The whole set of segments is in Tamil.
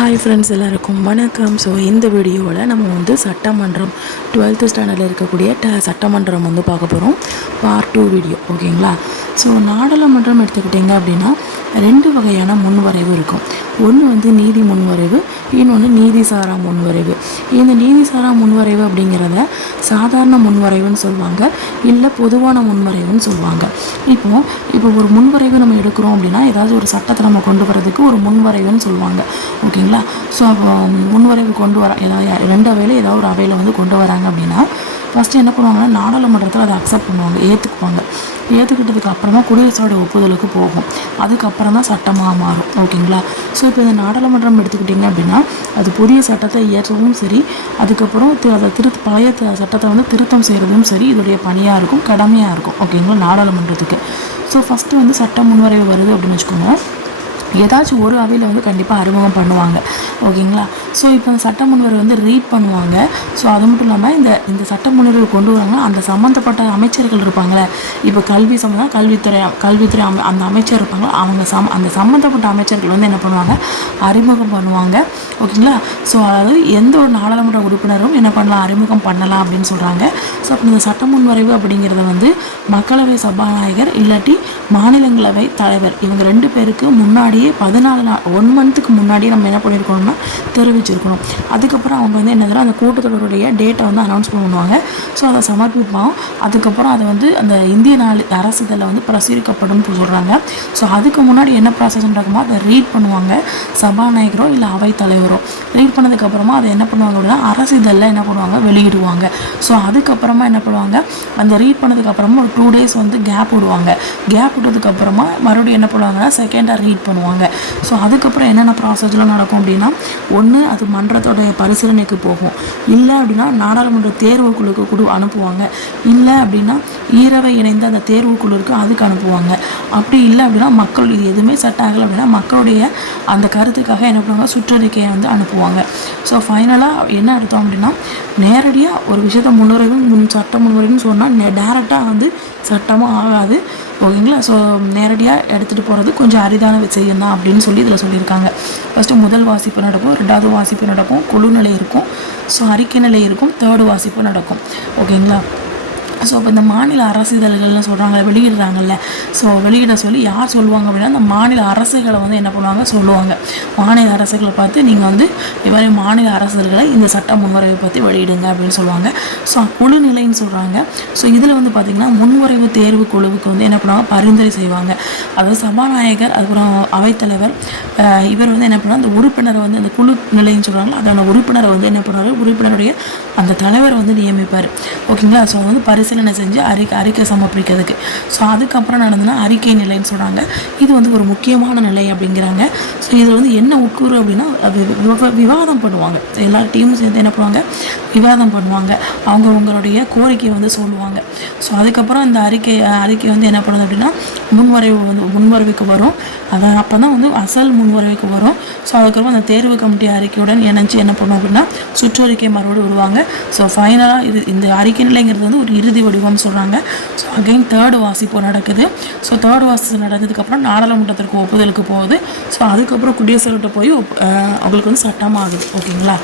ஹாய் ஃப்ரெண்ட்ஸ், எல்லாருக்கும் வணக்கம். ஸோ இந்த வீடியோவில் நம்ம வந்து சட்டமன்றம் 12th ஸ்டாண்டர்டில் இருக்கக்கூடிய சட்டமன்றம் வந்து பார்க்க போகிறோம். பார்ட் 2 வீடியோ, ஓகேங்களா? ஸோ நாடாளுமன்றம் எடுத்துக்கிட்டிங்க அப்படின்னா 2 வகையான முன்வரைவு இருக்கும். ஒன்று வந்து நீதி முன்வரைவு, இன்னொன்று நீதிசாரா முன்வரைவு. இந்த நீதிசாரா முன்வரைவு அப்படிங்கிறத சாதாரண முன்வரைவுன்னு சொல்லுவாங்க, இல்லை பொதுவான முன்வரைவுன்னு சொல்லுவாங்க. இப்போ ஒரு முன்வரைவு நம்ம எடுக்கிறோம் அப்படின்னா ஏதாவது ஒரு சட்டத்தை நம்ம கொண்டு வரதுக்கு ஒரு முன்வரைவுன்னு சொல்லுவாங்க, ஓகேங்களா? ஸோ அப்போ முன்வரைவு கொண்டு வர ஏதாவது 2 அவையில் ஏதாவது ஒரு அவையில் வந்து கொண்டு வராங்க அப்படின்னா ஃபஸ்ட்டு என்ன பண்ணுவாங்கன்னா நாடாளுமன்றத்தில் அதை அக்செப்ட் பண்ணுவாங்க, ஏற்றுக்குவாங்க. ஏற்றுக்கிட்டதுக்கு அப்புறமா குடியரசோட ஒப்புதலுக்கு போகும். அதுக்கப்புறம் தான் சட்டமாக மாறும், ஓகேங்களா? ஸோ இப்போ இந்த நாடாளுமன்றம் எடுத்துக்கிட்டிங்க அப்படின்னா அது புதிய சட்டத்தை இயற்றவும் சரி, அதுக்கப்புறம் அதை பழைய சட்டத்தை வந்து திருத்தம் செய்கிறதும் சரி இதோடைய பணியாக இருக்கும், கடமையாக இருக்கும், ஓகேங்களா, நாடாளுமன்றத்துக்கு. ஸோ ஃபஸ்ட்டு வந்து சட்ட முன்வரைவு வருது அப்படின்னு வச்சுக்கோங்க, ஏதாச்சும் ஒரு அவையில் வந்து கண்டிப்பாக அறிமுகம் பண்ணுவாங்க, ஓகேங்களா? ஸோ இப்போ அந்த சட்ட முன்வரைவு வந்து ரீட் பண்ணுவாங்க. ஸோ அது மட்டும் இல்லாமல் இந்த சட்ட முன்வரைவு கொண்டு வராங்கன்னா அந்த சம்மந்தப்பட்ட அமைச்சர்கள் இருப்பாங்களே, இப்போ கல்வித்துறை அந்த அமைச்சர் இருப்பாங்க, அந்த சம்மந்தப்பட்ட அமைச்சர்கள் வந்து என்ன பண்ணுவாங்க, அறிமுகம் பண்ணுவாங்க, ஓகேங்களா? ஸோ அதாவது எந்த ஒரு நாடாளுமன்ற உறுப்பினரும் என்ன பண்ணலாம், அறிமுகம் பண்ணலாம் அப்படின்னு சொல்கிறாங்க. ஸோ அப்போ இந்த சட்ட முன்வரைவு அப்படிங்கிறத வந்து மக்களவை சபாநாயகர் இல்லாட்டி மாநிலங்களவை தலைவர் இவங்க 2 பேருக்கு முன்னாடியே 14 நாள் 1 மந்த்துக்கு முன்னாடியே நம்ம என்ன பண்ணியிருக்கணும்னா தெரிவிச்சிருக்கணும். அதுக்கப்புறம் அவங்க வந்து என்னதுன்னா அந்த கூட்டத்தொடருடைய டேட்டை வந்து அனௌன்ஸ் பண்ணுவாங்க. ஸோ அதை சமர்ப்பிப்போம். அதுக்கப்புறம் அதை வந்து அந்த இந்திய அரசிதழில் வந்து பிரசுரிக்கப்படும் சொல்கிறாங்க. ஸோ அதுக்கு முன்னாடி என்ன ப்ராசஸ் நடக்குமோ அதை ரீட் பண்ணுவாங்க சபாநாயகரோ இல்லை அவைத்தலைவரோ. ரீட் பண்ணதுக்கப்புறமா அதை என்ன பண்ணுவாங்க அப்படின்னா அரசிதழில் என்ன பண்ணுவாங்க, வெளியிடுவாங்க. ஸோ அதுக்கப்புறமா என்ன பண்ணுவாங்க, அந்த ரீட் பண்ணதுக்கப்புறமா ஒரு 2 days வந்து கேப் விடுவாங்க. கேப் விட்டதுக்கப்புறமா மறுபடியும் என்ன பண்ணுவாங்கன்னா செகண்டாக ரீட் பண்ணுவாங்க. ஸோ அதுக்கப்புறம் என்னென்ன ப்ராசஸ்லாம் நடக்கும் அப்படின்னா, ஒன்று அது மன்றத்தோடைய பரிசீலனைக்கு போகும், இல்லை அப்படின்னா நாடாளுமன்ற தேர்வுக்குழுக்கு அனுப்புவாங்க, இல்லை அப்படின்னா ஈரவை இணைந்த அந்த தேர்வுக்குழுக்கு அதுக்கு அனுப்புவாங்க. அப்படி இல்லை அப்படின்னா மக்கள் இது எதுவுமே செட் ஆகலை அப்படின்னா மக்களுடைய அந்த கருத்துக்காக என்ன பண்ணுவாங்க, சுற்றறிக்கையை வந்து அனுப்புவாங்க. ஸோ ஃபைனலாக என்ன அர்த்தம் அப்படின்னா, நேரடியாக ஒரு விஷயத்தை சட்ட முன்வரைவுன்னு சொன்னால் டேரெக்டாக வந்து சட்டமும் ஆகாது, ஓகேங்களா? ஸோ நேரடியாக எடுத்துகிட்டு போகிறது கொஞ்சம் அரிதான விஷயம் தான் அப்படின்னு சொல்லி இதில் சொல்லியிருக்காங்க. ஃபஸ்ட்டு முதல் வாசிப்பு நடக்கும், 2வது வாசிப்பு நடக்கும், குழு நிலை இருக்கும், ஸோ அறிக்கை நிலை இருக்கும், 3rd வாசிப்பு நடக்கும், ஓகேங்களா? ஸோ இப்போ இந்த மாநில அரசிதழ்கள்னு சொல்கிறாங்க, வெளியிடுறாங்கல்ல. ஸோ வெளியிட சொல்லி யார் சொல்லுவாங்க அப்படின்னா அந்த மாநில அரசுகளை வந்து என்ன பண்ணுவாங்க, சொல்லுவாங்க. மாநில அரசுகளை பார்த்து நீங்கள் வந்து இவ்வாறு மாநில அரசுகளை இந்த சட்ட முன்வரைவை பற்றி வெளியிடுங்க அப்படின்னு சொல்லுவாங்க. ஸோ குழு நிலைன்னு சொல்கிறாங்க. ஸோ இதில் வந்து பார்த்திங்கன்னா முன்வரைவு தேர்வு குழுவுக்கு வந்து என்ன பண்ணுவாங்க, பரிந்துரை செய்வாங்க. அதாவது சபாநாயகர், அதுக்கப்புறம் அவைத்தலைவர், இவர் வந்து என்ன பண்ணுவாங்க, அந்த உறுப்பினரை வந்து அந்த குழு நிலைன்னு சொல்கிறாங்க, அதோட உறுப்பினரை வந்து என்ன பண்ணுவார், உறுப்பினருடைய அந்த தலைவரை வந்து நியமிப்பார், ஓகேங்களா? ஸோ வந்து பரிசீலனை செஞ்சு அறிக்கை சமர்ப்பிக்கிறதுக்கு. ஸோ அதுக்கப்புறம் நடந்ததுன்னா அறிக்கை நிலைன்னு சொல்கிறாங்க. இது வந்து ஒரு முக்கியமான நிலை அப்படிங்கிறாங்க. ஸோ இதில் வந்து என்ன உட்கூறு அப்படின்னா விவாதம் பண்ணுவாங்க. எல்லா டீமும் சேர்ந்து என்ன பண்ணுவாங்க, விவாதம் பண்ணுவாங்க, அவங்களுடைய கோரிக்கையை வந்து சொல்லுவாங்க. ஸோ அதுக்கப்புறம் இந்த அறிக்கை வந்து என்ன பண்ணுது அப்படின்னா முன்வரைவுக்கு வரும். அப்போ தான் வந்து அசல் முன்வரைவுக்கு வரும். ஸோ அதுக்கப்புறம் அந்த தேர்வு கமிட்டி அறிக்கையுடன் இணைஞ்சு என்ன பண்ணுவோம் அப்படின்னா சுற்றறிக்கை மறுபடியும் விடுவாங்க. ஸோ ஃபைனலாக இந்த அறிக்கை நிலைங்கிறது வந்து ஒரு இறுதி வடிவம்னு சொல்கிறாங்க. ஸோ அகைன் 3rd வாசிப்பு நடக்குது. ஸோ 3rd வாசிப்பு நடந்ததுக்கப்புறம் நாடாளுமன்றத்திற்கு ஒப்புதலுக்கு போகுது. ஸோ அதுக்கப்புறம் குடியரசுகிட்ட போய் அவங்களுக்கு வந்து சட்டமாகுது, ஓகேங்களா?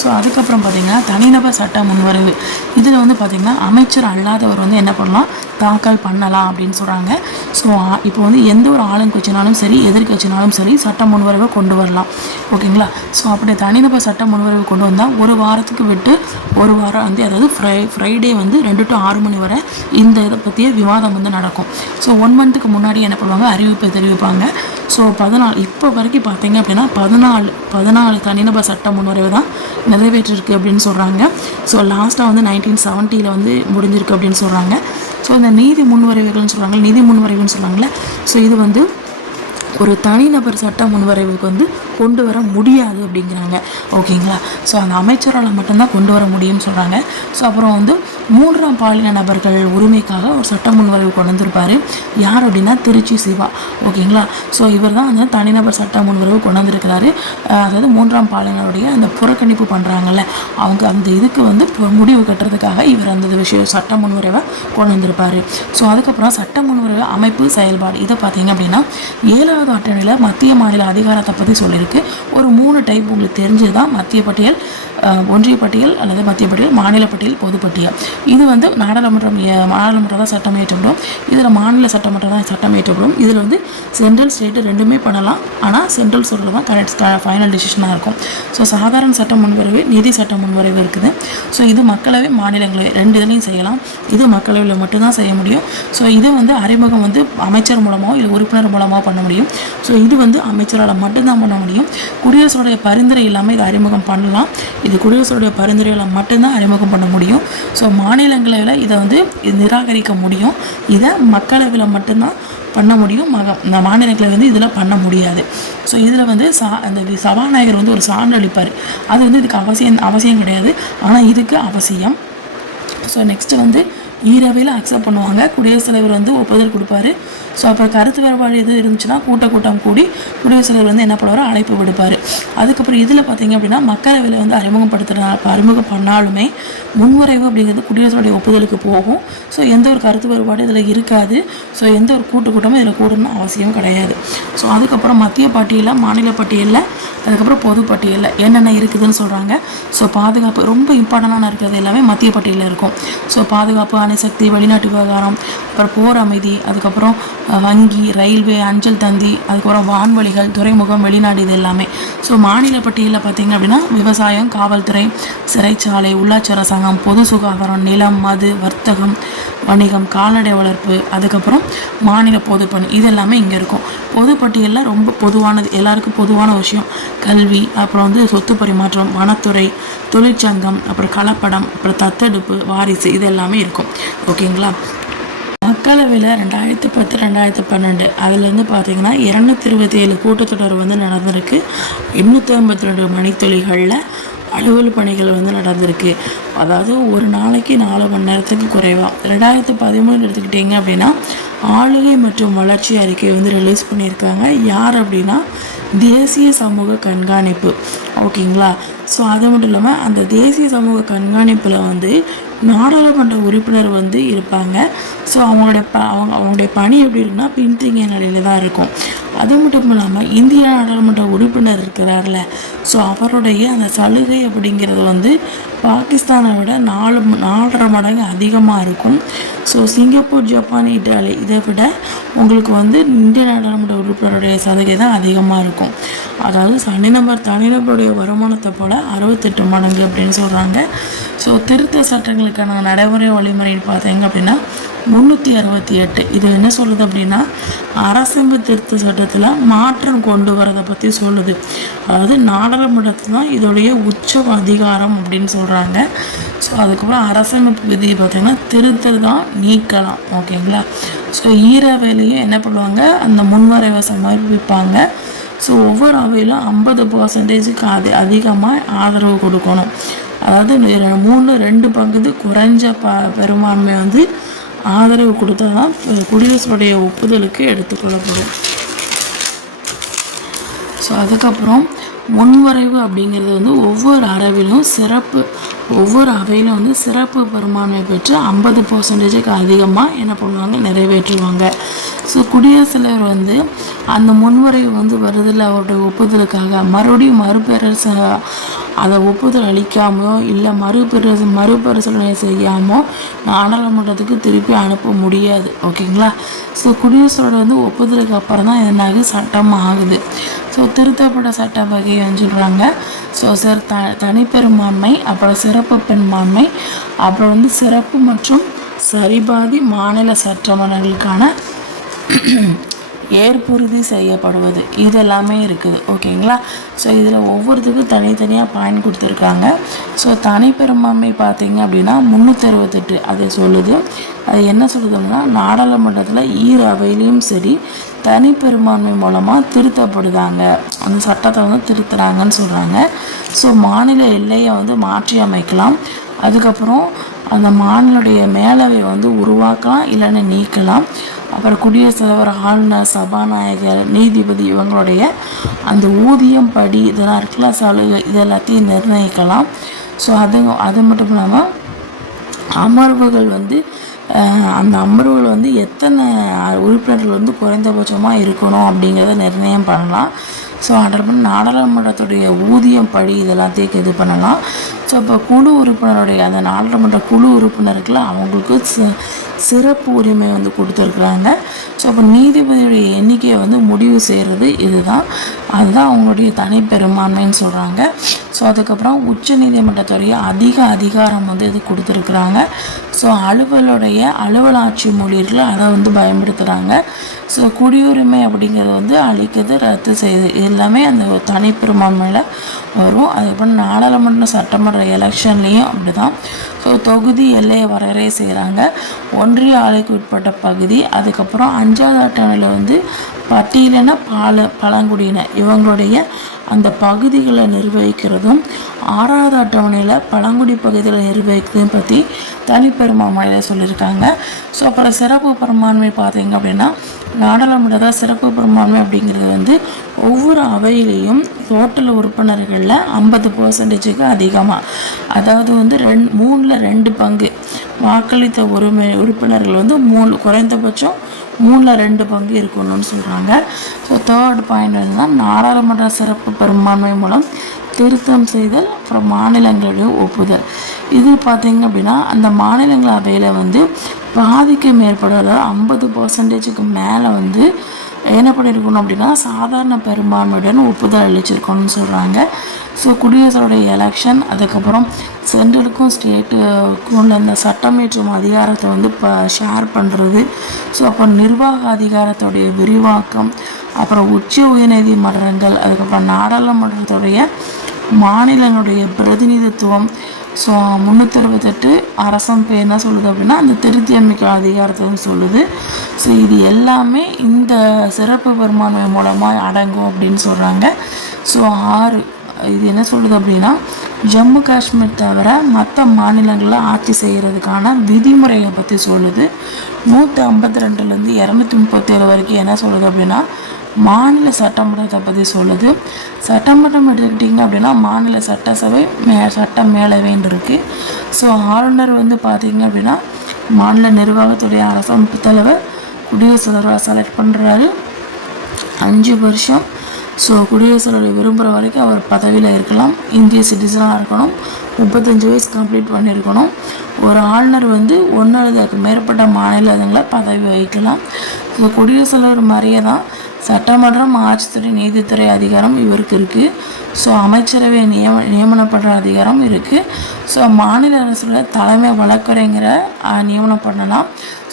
ஸோ அதுக்கப்புறம் பார்த்திங்கன்னா தனிநபர் சட்ட முன்வரைவு. இதில் வந்து பார்த்திங்கன்னா அமைச்சர் அல்லாதவர் வந்து என்ன பண்ணலாம், தாக்கல் பண்ணலாம் அப்படின்னு சொல்கிறாங்க. ஸோ இப்போ வந்து எந்த ஒரு ஆளுங்கட்சினாலும் சரி எதிர்கட்சினாலும் சரி சட்ட முன்வரைவை கொண்டு வரலாம், ஓகேங்களா? ஸோ அப்படி தனிநபர் சட்ட முன்வரைவு கொண்டு வந்தால் ஒரு வாரத்துக்கு விட்டு ஒரு வாரம் வந்து அதாவது ஃப்ரைடே வந்து 2 to 6 மணி வரை இந்த இதை பற்றிய விவாதம் வந்து நடக்கும். ஸோ 1 மந்த்துக்கு முன்னாடி என்ன பண்ணுவாங்க, அறிவிப்பை தெரிவிப்பாங்க. ஸோ 14 இப்போ வரைக்கும் பார்த்தீங்க அப்படின்னா 14 தனிநபர் சட்ட முன்வரைவு தான் நிறைவேற்றிருக்கு அப்படின்னு சொல்கிறாங்க. ஸோ லாஸ்ட்டாக வந்து 1970 வந்து முடிஞ்சிருக்கு அப்படின்னு சொல்கிறாங்க. ஸோ இந்த நீதி முன்வரைவுகள்னு சொல்கிறாங்களே, ஸோ இது வந்து ஒரு தனிநபர் சட்ட முன்வரைவுக்கு வந்து கொண்டு வர முடியாது அப்படிங்கிறாங்க, ஓகேங்களா? ஸோ அந்த அமைச்சரால் மட்டும்தான் கொண்டு வர முடியும்னு சொல்கிறாங்க. ஸோ அப்புறம் வந்து 3ஆம் பாலின நபர்கள் உரிமைக்காக ஒரு சட்ட முன்வரைவு கொண்டு வந்திருப்பார். யார் அப்படின்னா திருச்சி சிவா, ஓகேங்களா? ஸோ இவர் தான் அந்த தனிநபர் சட்ட முன்வரைவு கொண்டு வந்திருக்கிறாரு. அதாவது 3ஆம் பாலினருடைய அந்த புறக்கணிப்பு பண்ணுறாங்கல்ல, அவங்க அந்த இதுக்கு வந்து முடிவு கட்டுறதுக்காக இவர் அந்த சட்ட முன்வரைவை கொண்டு வந்திருப்பார். ஸோ அதுக்கப்புறம் சட்ட முன்வரைவு அமைப்பு செயல்பாடு இதை பார்த்தீங்க அப்படின்னா 7வது அட்டவணையில் மத்திய மாநில அதிகாரத்தை பற்றி சொல்லியிருக்காங்க. இருக்குது. ஒரு 3 டைப் உங்களுக்கு தெரிஞ்சது தான் மத்திய பட்டியல், ஒன்றிய பட்டியல் அல்லது மத்திய பட்டியல், மாநில பட்டியல், பொதுப்பட்டியல். இது வந்து நாடாளுமன்றம் தான் சட்டம் இயற்றப்படும். இதில் மாநில சட்டமன்றம் தான் சட்டம் இயற்றப்படும். இதில் வந்து சென்ட்ரல் ஸ்டேட்டு ரெண்டுமே பண்ணலாம். ஆனால் சென்ட்ரல் சொல்கிறது தான் கரெக்ட் ஃபைனல் டிசிஷனாக இருக்கும். ஸோ சாதாரண சட்ட முன்வரைவு, நிதி சட்ட முன்வரைவு இருக்குது. ஸோ இது மக்களவை, மாநிலங்களவை ரெண்டு இதுலையும் செய்யலாம். இது மக்களவையில் மட்டும்தான் செய்ய முடியும். ஸோ இது வந்து அறிமுகம் வந்து அமைச்சர் மூலமாக இல்லை உறுப்பினர் மூலமாக பண்ண முடியும். ஸோ இது வந்து அமைச்சரால் மட்டும்தான் பண்ண முடியும். குடியரசுடைய பரிந்துரை இல்லாமல் இதை அறிமுகம் பண்ணலாம். இது குடியரசுடைய பரிந்துரைகளை மட்டும்தான் அறிமுகம் பண்ண முடியும். ஸோ மாநிலங்களவையில் இதை வந்து நிராகரிக்க முடியும். இதை மக்களவையில் மட்டும்தான் பண்ண முடியும். மாநிலங்களை வந்து இதில் பண்ண முடியாது. ஸோ இதில் வந்து அந்த சபாநாயகர் வந்து ஒரு சான்று அளிப்பார். அது வந்து இதுக்கு அவசியம் கிடையாது, ஆனால் இதுக்கு அவசியம். ஸோ நெக்ஸ்ட்டு வந்து ஈரவையில் அக்செப்ட் பண்ணுவாங்க. குடியரசுத் தலைவர் வந்து ஒப்புதல் கொடுப்பாரு. ஸோ அப்புறம் கருத்து வேறுபாடு எது இருந்துச்சுன்னா கூட்டம் கூடி குடியரசுத் தலைவர் வந்து என்ன பண்ணுவார், அழைப்பு விடுப்பார். அதுக்கப்புறம் இதில் பார்த்தீங்க அப்படின்னா மக்களவையில் வந்து அறிமுகம் பண்ணாலுமே முன்வரைவு அப்படிங்கிறது குடியரசுடைய ஒப்புதலுக்கு போகும். ஸோ எந்த ஒரு கருத்து வேறுபாடு இதில் இருக்காது. ஸோ எந்த ஒரு கூட்டமும் இதில் கூடணும்னு அவசியம் கிடையாது. ஸோ அதுக்கப்புறம் மத்திய பட்டியலில், மாநில பட்டியலில், அதுக்கப்புறம் பொது பட்டியலில் என்னென்ன இருக்குதுன்னு சொல்கிறாங்க. ஸோ பாதுகாப்பு ரொம்ப இம்பார்ட்டண்டான இருக்கிறது எல்லாமே மத்திய பட்டியலில் இருக்கும். ஸோ பாதுகாப்பு, அணுசக்தி, வெளிநாட்டு விவகாரம், அப்புறம் போர் அமைதி, அதுக்கப்புறம் வங்கி, ரயில்வே, அஞ்சல் தந்தி, அதுக்கப்புறம் வான்வழிகள், துறைமுகம், வெளிநாடு, இது எல்லாமே. ஸோ மாநில பட்டியலில் பார்த்திங்க அப்படின்னா விவசாயம், காவல்துறை, சிறைச்சாலை, உள்ளாட்சி அரசாங்கம், பொது சுகாதாரம், நிலம், மது, வர்த்தகம், வணிகம், கால்நடை வளர்ப்பு, அதுக்கப்புறம் மாநில பொதுப்பணி, இது எல்லாமே இங்கே இருக்கும். பொதுப்பட்டியலில் ரொம்ப பொதுவானது, எல்லாருக்கும் பொதுவான விஷயம் கல்வி, அப்புறம் வந்து சொத்து பரிமாற்றம், வனத்துறை, தொழிற்சங்கம், அப்புறம் கலப்படம், அப்புறம் தத்தெடுப்பு, வாரிசு, இது எல்லாமே இருக்கும். ஓகேங்களா? மக்களவையில் 2010, 2012 அதுலேருந்து பார்த்தீங்கன்னா 227 கூட்டத்தொடர் வந்து நடந்திருக்கு. 852 மணித்துளிகளில் அலுவல் பணிகள் வந்து நடந்திருக்கு. அதாவது ஒரு நாளைக்கு 4 மணி நேரத்துக்கு குறைவாக. 2013 எடுத்துக்கிட்டிங்க அப்படின்னா ஆளுகை மற்றும் வளர்ச்சி அறிக்கை வந்து ரிலீஸ் பண்ணியிருக்காங்க. யார் அப்படின்னா தேசிய சமூக கண்காணிப்பு. ஓகேங்களா? ஸோ அது மட்டும் இல்லாமல் அந்த தேசிய சமூக கண்காணிப்பில் வந்து நாடாளுமன்ற உறுப்பினர் வந்து இருப்பாங்க. ஸோ அவங்களுடைய பணி எப்படி இருக்குன்னா பின்தங்கிய நிலையில் தான் இருக்கும். அது மட்டும் இல்லாமல் இந்திய நாடாளுமன்ற உறுப்பினர் இருக்கிறார்ல, ஸோ அவருடைய அந்த சலுகை அப்படிங்கிறது வந்து பாகிஸ்தானை விட 4.5 மடங்கு அதிகமாக இருக்கும். ஸோ சிங்கப்பூர், ஜப்பான், இட்டாலி இதை விட உங்களுக்கு வந்து இந்திய நாடாளுமன்ற உறுப்பினருடைய சலுகை தான் அதிகமாக இருக்கும். அதாவது தனிநபருடைய வருமானத்தை போல் 68 மடங்கு அப்படின்னு சொல்கிறாங்க. ஸோ திருத்த சட்டங்களுக்கான நடைமுறை வழிமுறைன்னு பார்த்தீங்க அப்படின்னா 368. இது என்ன சொல்லுது அப்படின்னா அரசமைப்பு திருத்த சட்டத்தில் மாற்றம் கொண்டு வரதை பற்றி சொல்லுது. அதாவது நாடாளுமன்றத்தில் தான் இதோடைய உச்ச அதிகாரம் அப்படின்னு சொல்கிறாங்க. ஸோ அதுக்கப்புறம் அரசமைப்பு விதி பார்த்திங்கன்னா திருத்தல் தான், நீக்கலாம். ஓகேங்களா? ஸோ ஈரவையிலையும் என்ன பண்ணுவாங்க, அந்த முன்வரைவை சமர்ப்பிப்பாங்க. ஸோ ஒவ்வொரு அவையிலும் 50% அதிகமாக ஆதரவு கொடுக்கணும். அதாவது 2 பங்கு குறைஞ்ச பெரும்பான்மை வந்து ஆதரவு கொடுத்தா தான் குடியரசுடைய ஒப்புதலுக்கு எடுத்துக்கொள்ளப்படும். ஸோ அதுக்கப்புறம் முன்வரைவு அப்படிங்கிறது வந்து ஒவ்வொரு அவையிலும் வந்து சிறப்பு பெரும்பான்மை பெற்று 50%க்கு அதிகமாக என்ன பண்ணுவாங்க, நிறைவேற்றுவாங்க. ஸோ குடியரசுத் தலைவர் வந்து அந்த முன்வரைவு வந்து வருதில் அவருடைய ஒப்புதலுக்காக மறுபடியும் அதை ஒப்புதல் அளிக்காமோ இல்லை மறுபரிசீலனை செய்யாமோ நாடாளுமன்றத்துக்கு திருப்பி அனுப்ப முடியாது. ஓகேங்களா? ஸோ குடியரசோட வந்து ஒப்புதலுக்கு அப்புறம் தான் என்னாகுது, சட்டம் ஆகுது. ஸோ திருத்தப்பட்ட சட்ட வகையை சொல்கிறாங்க. ஸோ தனிப்பெரும்பான்மை, அப்புறம் சிறப்பு பெரும்பான்மை, அப்புறம் வந்து சிறப்பு மற்றும் சரிபாதி மாநில சட்டமன்றங்களுக்கான ஏற்புறுதி செய்யப்படுவது, இது எல்லாமே இருக்குது. ஓகேங்களா? ஸோ இதில் ஒவ்வொருத்துக்கும் தனித்தனியாக பாயிண்ட் கொடுத்துருக்காங்க. ஸோ தனிப்பெரும்பான்மை பார்த்தீங்க அப்படின்னா 368 அது சொல்லுது. அது என்ன சொல்லுது அப்படின்னா நாடாளுமன்றத்தில் அவையிலையும் சரி தனிப்பெரும்பான்மை மூலமாக திருத்தப்படுதாங்க, அந்த சட்டத்தை வந்து திருத்துறாங்கன்னு சொல்கிறாங்க. ஸோ மாநில எல்லையை வந்து மாற்றி அமைக்கலாம். அதுக்கப்புறம் அந்த மாநிலடைய மேலவை வந்து உருவாக்கலாம், இல்லைன்னு நீக்கலாம். அப்புறம் குடியரசுத் தலைவர், ஆளுநர், சபாநாயகர், நீதிபதி இவங்களுடைய அந்த ஊதியம், படி இதெல்லாம் இருக்குல்ல, சலுகை, இது எல்லாத்தையும் நிர்ணயிக்கலாம். ஸோ அது மட்டும் இல்லாமல் அமர்வுகள் வந்து அந்த அமர்வுகள் வந்து எத்தனை உறுப்பினர்கள் வந்து குறைந்தபட்சமாக இருக்கணும் அப்படிங்கிறத நிர்ணயம் பண்ணலாம். ஸோ நாடாளுமன்றத்துடைய ஊதியம் படி இதெல்லாத்தையும் இது பண்ணலாம். ஸோ இப்போ குழு உறுப்பினருடைய அந்த நாடாளுமன்ற குழு உறுப்பினர்கள் அவங்களுக்கு சிறப்பு உரிமை வந்து கொடுத்துருக்குறாங்க. ஸோ அப்போ நீதிபதியுடைய எண்ணிக்கையை வந்து முடிவு செய்கிறது அதுதான் அவங்களுடைய தனிப்பெரும்பான்மைன்னு சொல்கிறாங்க. ஸோ அதுக்கப்புறம் உச்ச நீதிமன்றத்துடைய அதிகாரம் வந்து இது கொடுத்துருக்குறாங்க. ஸோ அலுவலாட்சி மொழியில் அதை வந்து பயன்படுத்துகிறாங்க. ஸோ குடியுரிமை அப்படிங்கிறது வந்து அளிக்கிறது, ரத்து செய்யுது, எல்லாமே அந்த தனிப்பெரும்பான்மையில் வரும். அதுக்கப்புறம் நாடாளுமன்ற சட்டமன்ற எலெக்ஷன்லேயும் அப்படி தான். ஸோ தொகுதி எல்லையை வரையறை செய்கிறாங்க. ஒன்றிய ஆலைக்கு உட்பட்ட பகுதி, அதுக்கப்புறம் 5வது அட்டவணையில் வந்து பட்டியலின பழங்குடியினர் இவங்களுடைய அந்த பகுதிகளை நிர்வகிக்கிறதும், 6வது அட்டவணையில் பழங்குடி பகுதிகளை நிர்வகிக்கிறதும் பற்றி தனிப்பெரும்பான்மையில் சொல்லியிருக்காங்க. ஸோ அப்புறம் சிறப்பு பெரும்பான்மை பார்த்தீங்க அப்படின்னா நாடாளுமன்றத்தில் சிறப்பு பெரும்பான்மை அப்படிங்கிறது வந்து ஒவ்வொரு அவையிலையும் டோட்டல் உறுப்பினர்களில் 50% அதிகமாக, அதாவது வந்து 3/2 பங்கு வாக்களித்த உறுப்பினர்கள் வந்து குறைந்தபட்சம் 3/2 பங்கு இருக்கணும்னு சொல்கிறாங்க. ஸோ 3rd பாயிண்ட் வந்து நாடாளுமன்ற சிறப்பு பெரும்பான்மை மூலம் திருத்தம் செய்தல், அப்புறம் மாநிலங்களுடைய ஒப்புதல். இது பார்த்திங்க அப்படின்னா அந்த மாநிலங்களவையில் வந்து பாதிக்கு மேற்பட, அதாவது 50%க்கு மேலே வந்து என்ன பண்ணியிருக்கணும் அப்படின்னா சாதாரண பெரும்பான்மையுடன் ஒப்புதல் அளிச்சிருக்கணும்னு சொல்கிறாங்க. ஸோ குடியரசுடைய எலெக்ஷன், அதுக்கப்புறம் சென்ட்ரலுக்கும் ஸ்டேட்டுக்கும் இந்த சட்டமேற்றும் அதிகாரத்தை வந்து ஷேர் பண்ணுறது, ஸோ அப்போ நிர்வாக அதிகாரத்துடைய விரிவாக்கம், அப்புறம் உச்ச உயர்நீதிமன்றங்கள், அதுக்கப்புறம் நாடாளுமன்றத்துடைய மாநிலங்களுடைய பிரதிநிதித்துவம். ஸோ 368 அரசம் பேர் என்ன சொல்லுது அப்படின்னா அந்த திருத்தி அமைக்க அதிகாரத்தை சொல்லுது. ஸோ இது எல்லாமே இந்த சிறப்பு பெரும்பான்மை மூலமாக அடங்கும் அப்படின்னு சொல்கிறாங்க. ஸோ 6 இது என்ன சொல்லுது அப்படின்னா ஜம்மு காஷ்மீர் தவிர மற்ற மாநிலங்களில் ஆட்சி செய்கிறதுக்கான விதிமுறையை பற்றி சொல்லுது. 152லேருந்து 237 வரைக்கும் என்ன சொல்லுது அப்படின்னா மாநில சட்டமன்றத்தை பற்றி சொல்லுது. சட்டமன்றம் எடுத்துக்கிட்டிங்க அப்படின்னா மாநில சட்டசபை, சட்ட மேலவைன்னு இருக்குது. ஸோ ஆளுநர் வந்து பார்த்திங்க அப்படின்னா மாநில நிர்வாகத்துடைய அரசமைப்பு தலைவர் குடியரசுத் தலைவராக செலக்ட் பண்ணுறாரு. 5 வருஷம். ஸோ குடியரசுத் தலைவர் விரும்புகிற வரைக்கும் அவர் பதவியில் இருக்கலாம். இந்திய சிட்டிசனாக இருக்கணும். 35 வயசு கம்ப்ளீட் பண்ணியிருக்கணும். ஒரு ஆளுநர் வந்து 1 அல்லது அதுக்கு மேற்பட்ட மாநிலங்களை பதவி வகிக்கலாம். ஸோ குடியரசுத் தலைவர் மாதிரியே தான் சட்டமன்றம், ஆட்சித்துறை, நீதித்துறை அதிகாரம் இவருக்கு இருக்குது. ஸோ அமைச்சரவை நியமனப்படுற அதிகாரம் இருக்குது. ஸோ மாநில அரசோட தலைமை வழக்கறிஞரை நியமனம் பண்ணலாம்.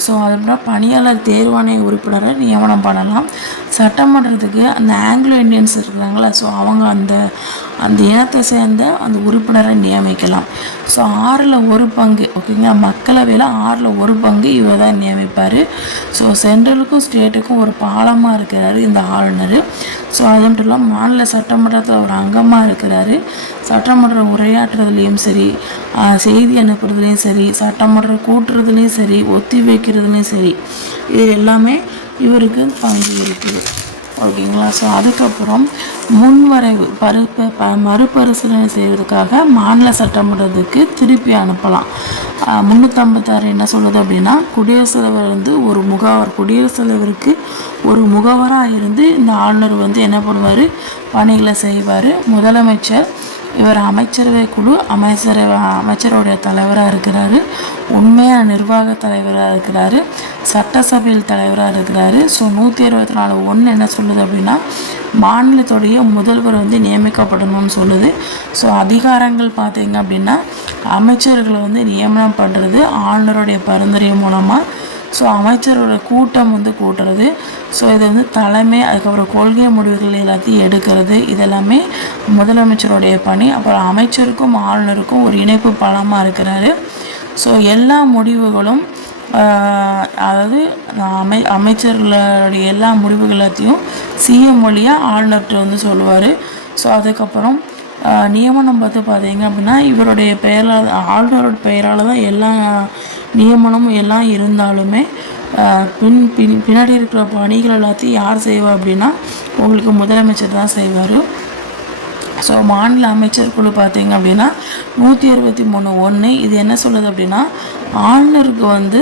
ஸோ அதுக்கப்புறம் பணியாளர் தேர்வாணைய உறுப்பினரை நியமனம் பண்ணலாம். சட்டமன்றத்துக்கு அந்த ஆங்கிலோ இண்டியன்ஸ் இருக்கிறாங்களா, ஸோ அவங்க அந்த இனத்தை சேர்ந்த அந்த உறுப்பினரை நியமிக்கலாம். ஸோ 1/6 பங்கு, ஓகேங்களா, மக்களவையில் 1/6 பங்கு இவர் தான் நியமிப்பார். ஸோ சென்ட்ரலுக்கும் ஸ்டேட்டுக்கும் ஒரு பாலமாக இருக்கிறாரு இந்த ஆளுநர். ஸோ அது மட்டும் இல்லாமல் மாநில சட்டமன்றத்தில் ஒரு அங்கமாக இருக்கிறாரு. சட்டமன்றம் உரையாற்றுறதுலேயும் சரி, செய்தி அனுப்புறதுலேயும் சரி, சட்டமன்றம் கூட்டுறதுலேயும் சரி, ஒத்தி வைக்கிறதுலேயும் சரி, இது எல்லாமே இவருக்கு பங்கு இருக்குது, ஓகேங்களா. ஸோ அதுக்கப்புறம் முன்வரைவு மறுபரிசீலனை செய்வதற்காக மாநில சட்டமன்றத்துக்கு திருப்பி அனுப்பலாம். 356 என்ன சொல்லுது அப்படின்னா குடியரசுத் தலைவர் வந்து குடியரசுத் தலைவருக்கு ஒரு முகவராக இருந்து இந்த ஆளுநர் வந்து என்ன பண்ணுவார், பணிகளை செய்வார். முதலமைச்சர் இவர் அமைச்சரவை குழு அமைச்சருடைய தலைவராக இருக்கிறாரு. உண்மையான நிர்வாக தலைவராக இருக்கிறாரு. சட்டசபையில் தலைவராக இருக்கிறாரு. ஸோ 164(1) என்ன சொல்லுது அப்படின்னா மாநிலத்துடைய முதல்வர் வந்து நியமிக்கப்படணும்னு சொல்லுது. ஸோ அதிகாரங்கள் பார்த்தீங்க அப்படின்னா அமைச்சர்களை வந்து நியமனம் பண்ணுறது ஆளுநருடைய பரிந்துரை மூலமாக. ஸோ அமைச்சரோட கூட்டம் வந்து கூட்டுறது. ஸோ இது வந்து தலைமை, அதுக்கப்புறம் கொள்கை முடிவுகள் எல்லாத்தையும் எடுக்கிறது, இதெல்லாமே முதலமைச்சருடைய பணி. அப்புறம் அமைச்சருக்கும் ஆளுநருக்கும் ஒரு இணைப்பு பலமாக இருக்கிறாரு. ஸோ எல்லா முடிவுகளும், அதாவது அமைச்சர்களுடைய எல்லா முடிவுகளத்தையும் சிஎம் வழியாக ஆளுநர்கிட்ட வந்து சொல்லுவார். ஸோ அதுக்கப்புறம் நியமனம் பார்த்து பார்த்தீங்க அப்படின்னா இவருடைய பெயரால், ஆளுநரோட பெயரால் தான் எல்லா நியமனமும் எல்லாம் இருந்தாலுமே பின்னாடி இருக்கிற பணிகள் எல்லாத்தையும் யார் செய்வா அப்படின்னா உங்களுக்கு முதலமைச்சர் தான் செய்வார். ஸோ மாநில அமைச்சர் குழு பார்த்தீங்க அப்படின்னா 163(1) இது என்ன சொல்லுது அப்படின்னா ஆளுநருக்கு வந்து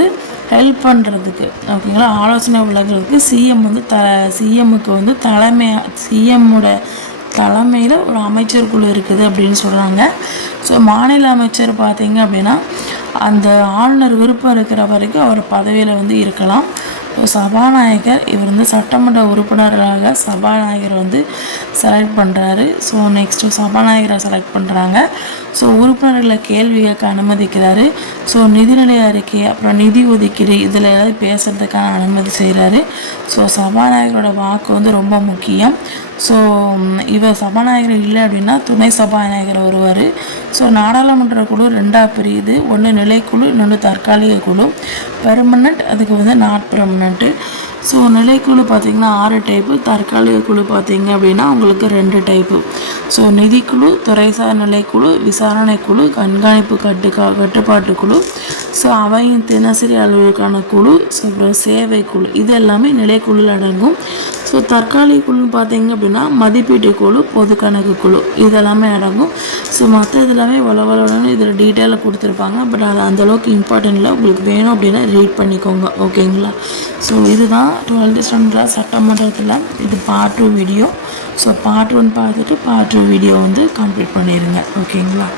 ஹெல்ப் பண்ணுறதுக்கு ஓகேங்களா, ஆலோசனை வழங்குறதுக்கு சிஎம் வந்து சிஎம்முக்கு வந்து சிஎம்மோட தலைமையில் ஒரு அமைச்சர் குழு இருக்குது அப்படின்னு சொல்கிறாங்க. ஸோ மாநில அமைச்சர் பார்த்திங்க அப்படின்னா அந்த ஆளுநர் விருப்பம் இருக்கிற வரைக்கும் அவர் பதவியில் வந்து இருக்கலாம். சபாநாயகர் இவர் வந்து சட்டமன்ற உறுப்பினர்களாக சபாநாயகர் வந்து செலக்ட் பண்ணுறாரு. ஸோ நெக்ஸ்ட்டு சபாநாயகரை செலக்ட் பண்ணுறாங்க. ஸோ உறுப்பினர்களை கேள்வி கேட்க அனுமதிக்கிறாரு. ஸோ நிதிநிலை அறிக்கை அப்புறம் நிதி ஒதுக்கீடு இதில் ஏதாவது பேசுகிறதுக்கான அனுமதி செய்கிறாரு. ஸோ சபாநாயகரோட வாக்கு வந்து ரொம்ப முக்கியம். ஸோ இவர் சபாநாயகர் இல்லை அப்படின்னா துணை சபாநாயகர் வருவார். ஸோ நாடாளுமன்ற குழு 2ஆக பிரியுது. ஒன்று நிலைக்குழு, இன்னொன்று தற்காலிக குழு. பெர்மனண்ட், அதுக்கு வந்து நாட் பெர்மனண்ட்டு. ஸோ நிலைக்குழு பார்த்திங்கன்னா 6 டைப்பு, தற்காலிக குழு பார்த்திங்க அப்படின்னா உங்களுக்கு 2 டைப்பு. ஸோ நிதிக்குழு, துறைசார் நிலைக்குழு, விசாரணை குழு, கண்காணிப்பு கட்டுப்பாட்டு குழு, ஸோ அவையின் தினசரி அளவுக்கான குழு, ஸோ அப்புறம் சேவை குழு, இது எல்லாமே நிலைக்குழுவில் அடங்கும். ஸோ தற்காலிக குழுன்னு பார்த்தீங்க அப்படின்னா மதிப்பீட்டு குழு, பொது கணக்கு குழு, இதெல்லாமே அடங்கும். ஸோ மற்ற இதெல்லாமே வளவலன்னு இதில் டீட்டெயிலாக கொடுத்துருப்பாங்க. பட் அது அந்தளவுக்கு இம்பார்ட்டன்ட் இல்லை. உங்களுக்கு வேணும் அப்படின்னா ரீட் பண்ணிக்கோங்க, ஓகேங்களா. ஸோ இதுதான் 12th ஸ்டாண்டர்ட் சட்டமன்றத்தில் இது பார்ட் 2 வீடியோ. ஸோ பார்ட் 1 பார்த்துட்டு பார்ட் 2 வீடியோ வந்து கம்ப்ளீட் பண்ணிடுங்க, ஓகேங்களா.